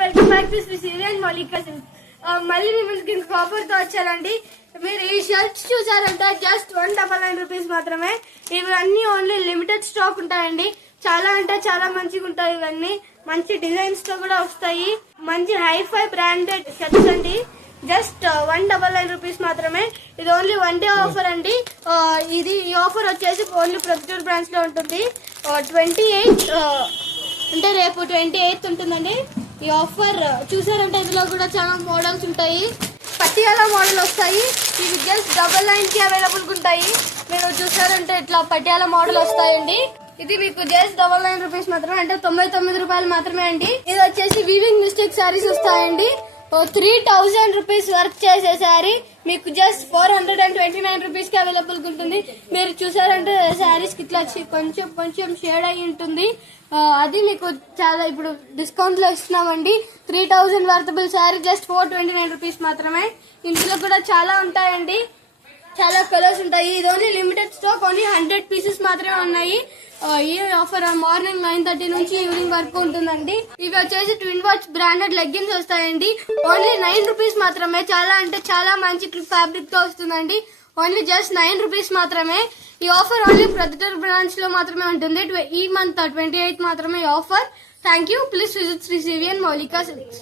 Welcome back to Sri సిరియన్ Maulika silks. మళ్ళీ మీ ముందుకి ఇంకొక ఆఫర్ తో వచ్చానండి. మీరు ఈ షర్ట్స్ చూసారంటే జస్ట్ 199 రూపీస్ మాత్రమే. ఇవి అన్ని ఓన్లీ లిమిటెడ్ స్టాక్ ఉంటాయండి. చాలా అంటే చాలా మంచిగా ఉంటాయి. ఇవన్నీ మంచి డిజైన్స్ తో కూడా వస్తాయి. మంచి హైఫై బ్రాండెడ్ షర్ట్స్ అండి. జస్ట్ 199 రూపీస్ మాత్రమే. ఇది ఓన్లీ 1 డే ఆఫర్ అండి. ఈ ఆఫర్ వచ్చేసి ఓన్లీ ప్రొద్దుటూరు బ్రాంచ్ లో ఉంటుంది. 28 అంటే రేపు 28th ఉంటుందండి ఈ ఆఫర్. చూసారంటే ఇందులో కూడా చాలా మోడల్స్ ఉంటాయి. పటియాలా మోడల్ వస్తాయి. ఇవి జస్ట్ 99 కి అవైలబుల్ ఉంటాయి. మీరు చూసారంటే ఇట్లా పటియాలా మోడల్ వస్తాయండి. ఇది మీకు జస్ట్ 99 రూపీస్ మాత్రమే, అంటే 99 రూపాయలు మాత్రమే అండి. ఇది వచ్చేసి వీవింగ్ మిస్టేక్ శారీస్ వస్తాయండి. 3000 రూపీస్ వర్క్ చేసే శారీ మీకు జస్ట్ 429 రూపీస్ కి అవైలబుల్ ఉంటుంది. మీరు చూసారంటే శారీస్ కి ఇట్లా కొంచెం షేడ్ అయి ఉంటుంది. అది మీకు చాలా ఇప్పుడు డిస్కౌంట్ లో ఇస్తున్నామండి. 3000 వర్తబుల్ శారీ జస్ట్ 429 రూపీస్ మాత్రమే. ఇందులో కూడా చాలా ఉంటాయండి, చాలా కలర్స్ ఉంటాయి. ఇది only limited stock, only 100 pieces మాత్రమే ఉన్నాయి. ఈ ఆఫర్ మార్నింగ్ 9:30 నుంచి ఈవినింగ్ వరకు ఉంటుందండి. ఇవి వచ్చేసి ట్విన్ వాచ్ బ్రాండెడ్ లెగ్గిన్స్ వస్తాయండి. ఓన్లీ 9 రూపీస్ మాత్రమే. చాలా అంటే చాలా మంచి ఫ్యాబ్రిక్ తో వస్తుందండి. ఓన్లీ జస్ట్ 9 రూపీస్ మాత్రమే. ఈ ఆఫర్ ఓన్లీ ప్రొద్దుటూరు బ్రాంచ్ లో మాత్రమే ఉంటుంది. ఈ మంత్ 28th మాత్రమే ఈ offer. Thank you. Please visit Sri సిరియన్ మౌలిక సిల్క్స్.